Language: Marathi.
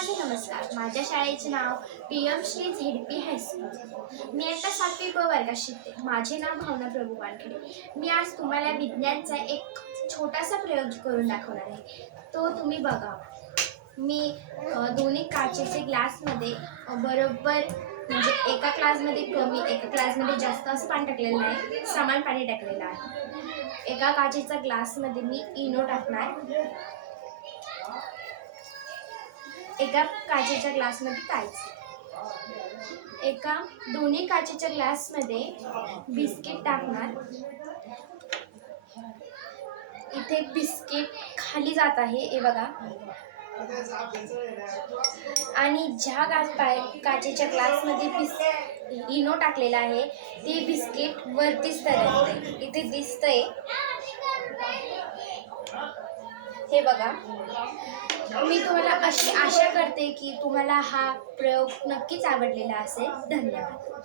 सर्वांनी नमस्कार. माझ्या शाळेचे नाव P M Shri Z P high school मी आता सातवी ब वर्गात शिकते. माझे नाव भावना प्रभू वानखेडे. मी आज तुम्हाला विज्ञानचा एक छोटासा प्रयोग करून दाखवणार आहे. तो तुम्ही बघा. मी दोन्ही काचेचे ग्लासमध्ये बरोबर म्हणजे एका क्लासमध्ये कमी एका क्लासमध्ये जास्त असं पाणी टाकलेलं आहे. समान पाणी टाकलेलं आहे. एका काचेचा ग्लासमध्ये मी इनो टाकणार. एका काचेच्या ग्लासमध्ये कायच एका दोन्ही काचेच्या ग्लासमध्ये बिस्किट टाकणार. इथे बिस्किट खाली जात आहे हे बघा. आणि ज्या गा काचेच्या ग्लासमध्ये बिस् इनो टाकलेला आहे ते बिस्किट वरतीच तरंगते इथे दिसतंय हे बघा. मी तुम्हाला अशी आशा करते की तुम्हाला हा प्रयोग नक्कीच आवडलेला असेल. धन्यवाद.